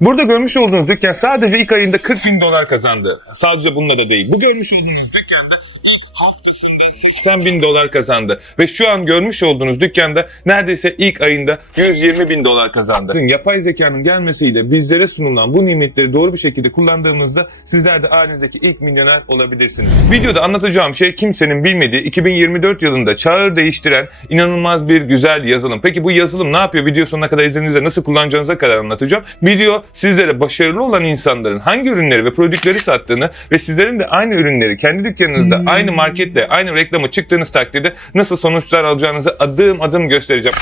Burada görmüş olduğunuz dükkan sadece ilk ayında 40 bin dolar kazandı. Sadece bununla da değil. Bu görmüş olduğunuz haftasında 80 bin dolar kazandı. Ve şu an görmüş olduğunuz dükkanda neredeyse ilk ayında 120 bin dolar kazandı. Yapay zekanın gelmesiyle bizlere sunulan bu nimetleri doğru bir şekilde kullandığımızda sizler de halinizdeki ilk milyoner olabilirsiniz. Videoda anlatacağım şey kimsenin bilmediği 2024 yılında çağı değiştiren inanılmaz bir güzel yazılım. Peki bu yazılım ne yapıyor? Video sonuna kadar izlediğinizde nasıl kullanacağınıza kadar anlatacağım. Video sizlere başarılı olan insanların hangi ürünleri ve prodüktleri sattığını ve sizlerin de aynı ürünleri kendi dükkanınızda aynı markette aynı reklama çıktığınız takdirde nasıl sonuçlar alacağınızı adım adım göstereceğim.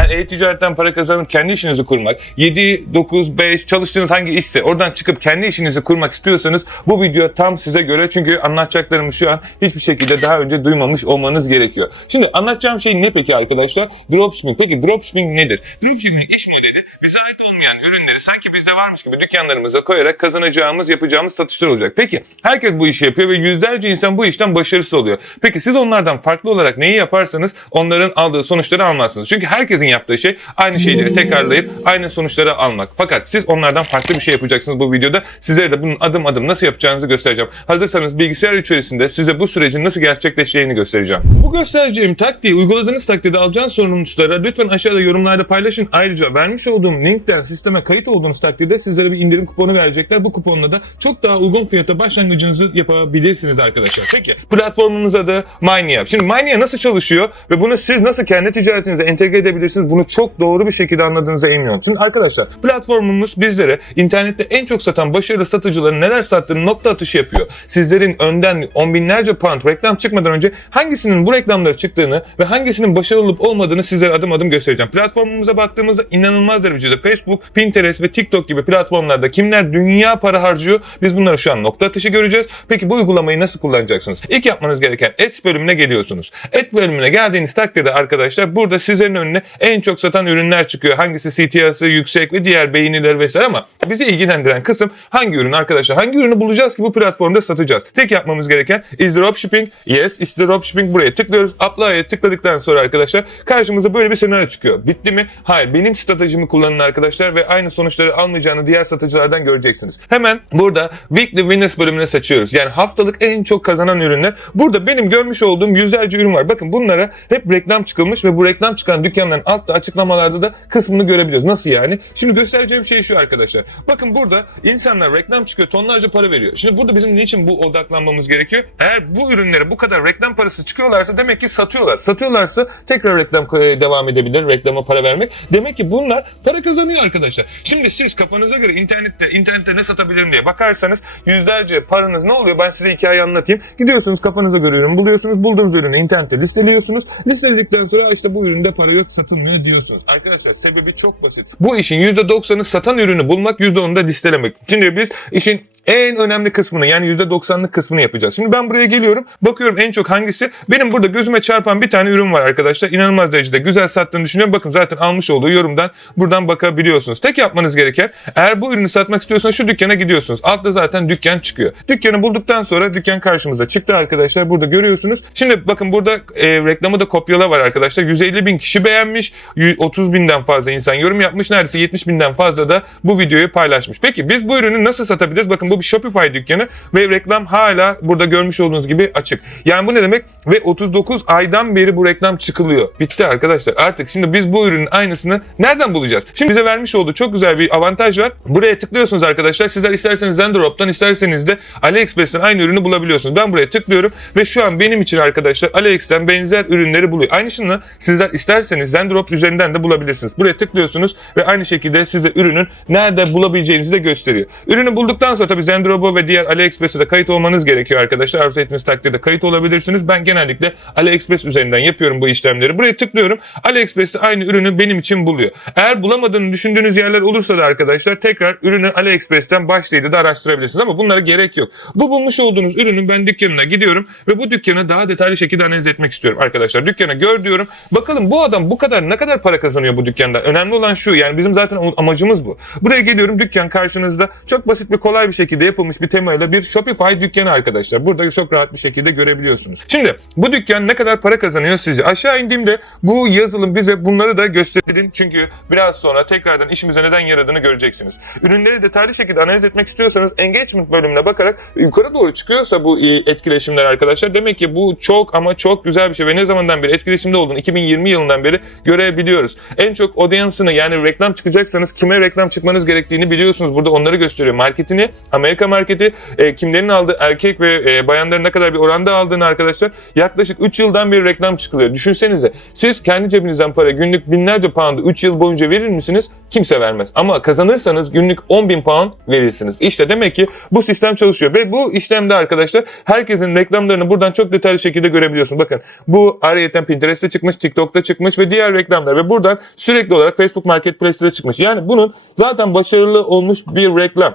Eğer e-ticaretten para kazanıp kendi işinizi kurmak, 7, 9, 5 çalıştığınız hangi işse oradan çıkıp kendi işinizi kurmak istiyorsanız bu video tam size göre çünkü anlatacaklarımı şu an hiçbir şekilde daha önce duymamış olmanız gerekiyor. Şimdi anlatacağım şey ne peki arkadaşlar? Dropshipping. Peki dropshipping nedir? Dropshipping iş modeli bize ait olmayan ürünleri sanki bizde varmış gibi dükkanlarımıza koyarak kazanacağımız, yapacağımız satışlar olacak. Peki herkes bu işi yapıyor ve yüzlerce insan bu işten başarısız oluyor. Peki siz onlardan farklı olarak neyi yaparsanız onların aldığı sonuçları almazsınız. Çünkü herkesin yaptığı şey aynı şeyleri tekrarlayıp aynı sonuçları almak. Fakat siz onlardan farklı bir şey yapacaksınız bu videoda. Sizlere de bunun adım adım nasıl yapacağınızı göstereceğim. Hazırsanız bilgisayar içerisinde size bu sürecin nasıl gerçekleşeceğini göstereceğim. Bu göstereceğim taktiği uyguladığınız takdirde alacağınız sonuçlara lütfen aşağıda yorumlarda paylaşın. Ayrıca vermiş olduğum linkten sisteme kayıt olduğunuz takdirde sizlere bir indirim kuponu verecekler. Bu kuponla da çok daha uygun fiyata başlangıcınızı yapabilirsiniz arkadaşlar. Peki platformunun adı MyNear. Şimdi MyNear nasıl çalışıyor ve bunu siz nasıl kendi ticaretinize entegre edebilirsiniz? Bunu çok doğru bir şekilde anladığınıza eminim. Şimdi arkadaşlar platformumuz bizlere internette en çok satan başarılı satıcıların neler sattığını nokta atışı yapıyor. Sizlerin önden on binlerce pound reklam çıkmadan önce hangisinin bu reklamları çıktığını ve hangisinin başarılı olup olmadığını sizlere adım adım göstereceğim. Platformumuza baktığımızda inanılmaz derecede Facebook, Pinterest ve TikTok gibi platformlarda kimler dünya para harcıyor biz bunları şu an nokta atışı göreceğiz. Peki bu uygulamayı nasıl kullanacaksınız? İlk yapmanız gereken Ads bölümüne geliyorsunuz. Ads bölümüne geldiğiniz takdirde arkadaşlar burada sizlerin önüne en çok satan ürünler çıkıyor. Hangisi CTR'sı yüksek ve diğer beğenileri vesaire ama bizi ilgilendiren kısım hangi ürün arkadaşlar? Hangi ürünü bulacağız ki bu platformda satacağız? Tek yapmamız gereken is dropshipping. Yes, is dropshipping. Buraya tıklıyoruz. Apply'a tıkladıktan sonra arkadaşlar karşımıza böyle bir senaryo çıkıyor. Bitti mi? Hayır. Benim stratejimi kullanın arkadaşlar ve aynı sonuçları almayacağını diğer satıcılardan göreceksiniz. Hemen burada Weekly Winners bölümüne seçiyoruz. Yani haftalık en çok kazanan ürünler. Burada benim görmüş olduğum yüzlerce ürün var. Bakın bunlara hep reklam çıkılmış ve bu reklam çıkan dükkanların altta açıklamalarda da kısmını görebiliyoruz. Nasıl yani? Şimdi göstereceğim şey şu arkadaşlar. Bakın burada insanlar reklam çıkıyor, tonlarca para veriyor. Şimdi burada bizim niçin bu odaklanmamız gerekiyor? Eğer bu ürünlere bu kadar reklam parası çıkıyorlarsa demek ki satıyorlar. Satıyorlarsa tekrar reklam e, devam edebilir, reklama para vermek. Demek ki bunlar para kazanıyor arkadaşlar. Şimdi siz kafanıza göre internette internette ne satabilirim diye bakarsanız yüzlerce paranız ne oluyor? Ben size hikaye anlatayım. Gidiyorsunuz kafanıza göre ürün buluyorsunuz. Bulduğunuz ürünü internette listeliyorsunuz. Listeledikten sonra işte bu üründe para yok satılmıyor diyorsunuz. Arkadaşlar sebebi çok basit. Bu işin %90'ı satan ürünü bulmak, %10'unu da listelemek. Şimdi biz işin en önemli kısmını yani %90'lık kısmını yapacağız. Şimdi ben buraya geliyorum. Bakıyorum en çok hangisi. Benim burada gözüme çarpan bir tane ürün var arkadaşlar. İnanılmaz derecede güzel sattığını düşünüyorum. Bakın zaten almış olduğu yorumdan buradan bakabiliyorsunuz. Tek yapmanız gereken eğer bu ürünü satmak istiyorsanız şu dükkana gidiyorsunuz. Altta zaten dükkan çıkıyor. Dükkanı bulduktan sonra dükkan karşımıza çıktı arkadaşlar. Burada görüyorsunuz. Şimdi bakın burada e, reklamı da kopyala var arkadaşlar. 150 bin kişi beğenmiş. 30 binden fazla insan yorum yapmış. Neredeyse 70 binden fazla da bu videoyu paylaşmış. Peki biz bu ürünü nasıl satabiliriz? Bakın bu bir Shopify dükkanı ve reklam hala burada görmüş olduğunuz gibi açık. Yani bu ne demek? Ve 39 aydan beri bu reklam çıkılıyor. Bitti arkadaşlar. Artık şimdi biz bu ürünün aynısını nereden bulacağız? Şimdi bize vermiş olduğu çok güzel bir avantaj var. Buraya tıklıyorsunuz arkadaşlar. Sizler isterseniz Zendrop'tan isterseniz de AliExpress'ten aynı ürünü bulabiliyorsunuz. Ben buraya tıklıyorum ve şu an benim için arkadaşlar AliExpress'ten benzer ürünleri buluyor. Aynısını sizler isterseniz Zendrop üzerinden de bulabilirsiniz. Buraya tıklıyorsunuz ve aynı şekilde size ürünün nerede bulabileceğinizi de gösteriyor. Ürünü bulduktan sonra tabii Zendrop'a ve diğer AliExpress'e de kayıt olmanız gerekiyor arkadaşlar. Arzu ettiğiniz takdirde kayıt olabilirsiniz. Ben genellikle AliExpress üzerinden yapıyorum bu işlemleri. Buraya tıklıyorum. AliExpress'te aynı ürünü benim için buluyor. Eğer bulamadığını düşündüğünüz yerler olursa da arkadaşlar tekrar ürünü AliExpress'ten başlayıp da araştırabilirsiniz ama bunlara gerek yok. Bu bulmuş olduğunuz ürünün ben dükkanına gidiyorum ve bu dükkanı daha detaylı şekilde analiz etmek istiyorum arkadaşlar. Dükkanı gör diyorum. Bakalım bu adam bu kadar ne kadar para kazanıyor bu dükkanda? Önemli olan şu yani bizim zaten amacımız bu. Buraya geliyorum dükkan karşınızda çok basit ve kolay bir şekilde yapılmış bir temayla bir Shopify dükkanı arkadaşlar. Burada çok rahat bir şekilde görebiliyorsunuz. Şimdi bu dükkan ne kadar para kazanıyor sizce? Aşağı indiğimde bu yazılım bize bunları da gösterin. Çünkü biraz sonra tekrardan işimize neden yaradığını göreceksiniz. Ürünleri detaylı şekilde analiz etmek istiyorsanız engagement bölümüne bakarak yukarı doğru çıkıyorsa bu e, etkileşimler arkadaşlar demek ki bu çok ama çok güzel bir şey ve ne zamandan beri etkileşimde olduğunu 2020 yılından beri görebiliyoruz. En çok audience'ını yani reklam çıkacaksanız kime reklam çıkmanız gerektiğini biliyorsunuz. Burada onları gösteriyor. Marketini, Amerika marketi, e, kimlerin aldığı erkek ve e, bayanların ne kadar bir oranda aldığını arkadaşlar yaklaşık 3 yıldan bir reklam çıkılıyor. Düşünsenize siz kendi cebinizden para günlük binlerce pound'u 3 yıl boyunca verir misiniz? Kimse vermez. Ama kazanırsanız günlük 10 bin pound verirsiniz. İşte demek ki bu sistem çalışıyor. Ve bu işlemde arkadaşlar herkesin reklamlarını buradan çok detaylı şekilde görebiliyorsunuz. Bakın bu ayrıyeten Pinterest'te çıkmış, TikTok'ta çıkmış ve diğer reklamlar ve buradan sürekli olarak Facebook Marketplace'te de çıkmış. Yani bunun zaten başarılı olmuş bir reklam.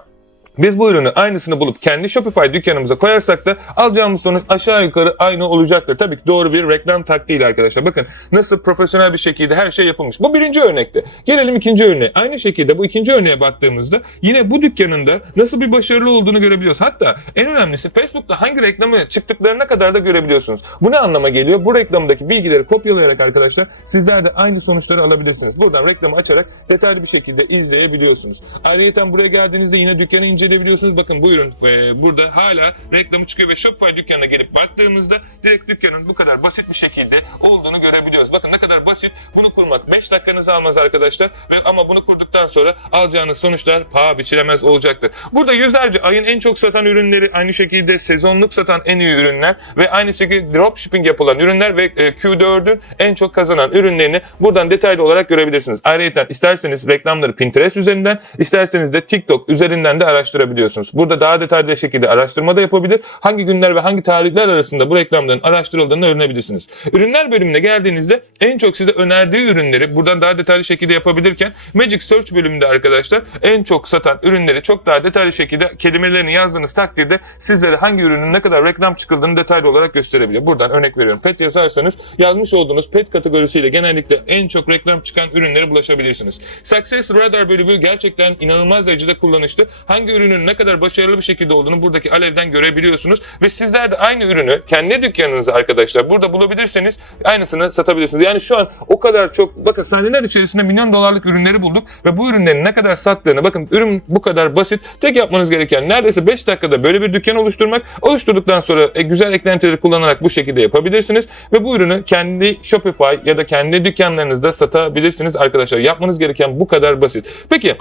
Biz bu ürünü aynısını bulup kendi Shopify dükkanımıza koyarsak da alacağımız sonuç aşağı yukarı aynı olacaktır. Tabii ki doğru bir reklam taktiğiyle arkadaşlar. Bakın nasıl profesyonel bir şekilde her şey yapılmış. Bu birinci örnekte. Gelelim ikinci örneğe. Aynı şekilde bu ikinci örneğe baktığımızda yine bu dükkanın da nasıl bir başarılı olduğunu görebiliyoruz. Hatta en önemlisi Facebook'ta hangi reklamı çıktıklarına kadar da görebiliyorsunuz. Bu ne anlama geliyor? Bu reklamdaki bilgileri kopyalayarak arkadaşlar sizler de aynı sonuçları alabilirsiniz. Buradan reklamı açarak detaylı bir şekilde izleyebiliyorsunuz. Ayrıca buraya geldiğinizde yine dükkanı inceleyebiliyorsunuz. Bakın bu ürün e, burada hala reklamı çıkıyor ve Shopify dükkanına gelip baktığımızda direkt dükkanın bu kadar basit bir şekilde olduğunu görebiliyoruz. Bakın ne kadar basit. Bunu kurmak 5 dakikanızı almaz arkadaşlar. Ve ama bunu kurduktan sonra alacağınız sonuçlar paha biçilemez olacaktır. Burada yüzlerce ayın en çok satan ürünleri aynı şekilde sezonluk satan en iyi ürünler ve aynı şekilde dropshipping yapılan ürünler ve e, Q4'ün en çok kazanan ürünlerini buradan detaylı olarak görebilirsiniz. Ayrıca isterseniz reklamları Pinterest üzerinden, isterseniz de TikTok üzerinden de araştırabiliyorsunuz. Burada daha detaylı şekilde araştırma da yapabilir. Hangi günler ve hangi tarihler arasında bu reklamların araştırıldığını öğrenebilirsiniz. Ürünler bölümüne geldiğinizde en çok size önerdiği ürünleri buradan daha detaylı şekilde yapabilirken Magic Search bölümünde arkadaşlar en çok satan ürünleri çok daha detaylı şekilde kelimelerini yazdığınız takdirde sizlere hangi ürünün ne kadar reklam çıkıldığını detaylı olarak gösterebilir. Buradan örnek veriyorum. Pet yazarsanız yazmış olduğunuz pet kategorisiyle genellikle en çok reklam çıkan ürünlere bulaşabilirsiniz. Success Radar bölümü gerçekten inanılmaz derecede kullanışlı. Hangi ürünün ne kadar başarılı bir şekilde olduğunu buradaki alevden görebiliyorsunuz ve sizler de aynı ürünü kendi dükkanınızda arkadaşlar burada bulabilirseniz aynısını satabilirsiniz. Yani şu an o kadar çok bakın sahneler içerisinde milyon dolarlık ürünleri bulduk ve bu ürünlerin ne kadar sattığını bakın ürün bu kadar basit. Tek yapmanız gereken neredeyse 5 dakikada böyle bir dükkan oluşturmak. Oluşturduktan sonra e, güzel eklentileri kullanarak bu şekilde yapabilirsiniz ve bu ürünü kendi Shopify ya da kendi dükkanlarınızda satabilirsiniz arkadaşlar. Yapmanız gereken bu kadar basit. Peki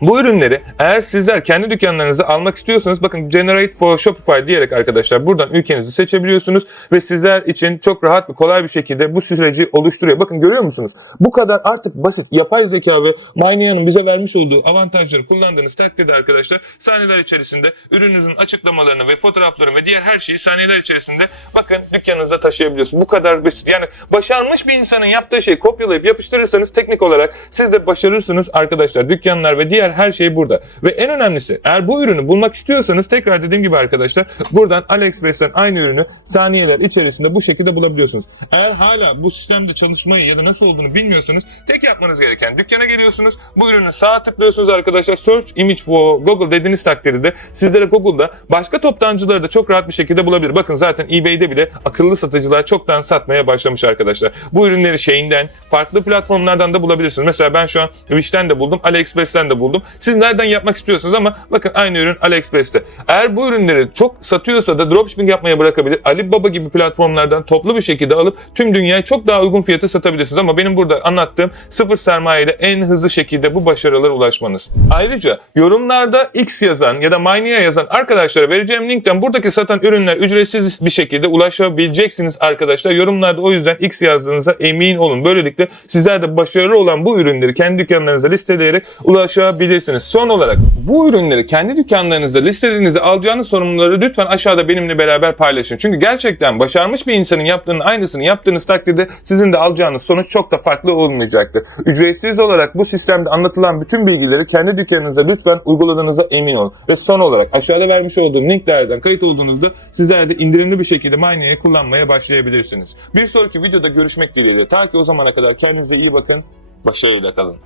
bu ürünleri eğer sizler kendi dükkanlarınızı almak istiyorsanız bakın Generate for Shopify diyerek arkadaşlar buradan ülkenizi seçebiliyorsunuz ve sizler için çok rahat ve kolay bir şekilde bu süreci oluşturuyor. Bakın görüyor musunuz? Bu kadar artık basit. Yapay zeka ve Mynia'nın bize vermiş olduğu avantajları kullandığınız takdirde arkadaşlar saniyeler içerisinde ürününüzün açıklamalarını ve fotoğraflarını ve diğer her şeyi saniyeler içerisinde bakın dükkanınızda taşıyabiliyorsunuz. Bu kadar basit. Yani başarmış bir insanın yaptığı şeyi kopyalayıp yapıştırırsanız teknik olarak siz de başarırsınız arkadaşlar. Dükkanlar ve diğer her şey burada. Ve en önemlisi eğer bu ürünü bulmak istiyorsanız tekrar dediğim gibi arkadaşlar buradan AliExpress'ten aynı ürünü saniyeler içerisinde bu şekilde bulabiliyorsunuz. Eğer hala bu sistemde çalışmayı ya da nasıl olduğunu bilmiyorsanız tek yapmanız gereken dükkana geliyorsunuz. Bu ürünü sağa tıklıyorsunuz arkadaşlar. Search image for Google dediğiniz takdirde sizlere Google'da başka toptancıları da çok rahat bir şekilde bulabilir. Bakın zaten eBay'de bile akıllı satıcılar çoktan satmaya başlamış arkadaşlar. Bu ürünleri şeyinden farklı platformlardan da bulabilirsiniz. Mesela ben şu an Wish'ten de buldum, AliExpress'ten de buldum. Siz nereden yapmak istiyorsunuz ama bakın aynı ürün AliExpress'te. Eğer bu ürünleri çok satıyorsa da dropshipping yapmaya bırakabilir. Alibaba gibi platformlardan toplu bir şekilde alıp tüm dünyaya çok daha uygun fiyata satabilirsiniz. Ama benim burada anlattığım sıfır sermaye ile en hızlı şekilde bu başarılara ulaşmanız. Ayrıca yorumlarda X yazan ya da Mynia yazan arkadaşlara vereceğim linkten buradaki satan ürünler ücretsiz bir şekilde ulaşabileceksiniz arkadaşlar. Yorumlarda o yüzden X yazdığınıza emin olun. Böylelikle sizler de başarılı olan bu ürünleri kendi dükkanlarınıza listeleyerek ulaşabilirsiniz kullanabilirsiniz. Son olarak bu ürünleri kendi dükkanlarınızda listediğinizde alacağınız sorumluları lütfen aşağıda benimle beraber paylaşın. Çünkü gerçekten başarmış bir insanın yaptığının aynısını yaptığınız takdirde sizin de alacağınız sonuç çok da farklı olmayacaktır. Ücretsiz olarak bu sistemde anlatılan bütün bilgileri kendi dükkanınıza lütfen uyguladığınıza emin olun. Ve son olarak aşağıda vermiş olduğum linklerden kayıt olduğunuzda sizler de indirimli bir şekilde MyNe'yi kullanmaya başlayabilirsiniz. Bir sonraki videoda görüşmek dileğiyle. Ta ki o zamana kadar kendinize iyi bakın. Başarıyla kalın.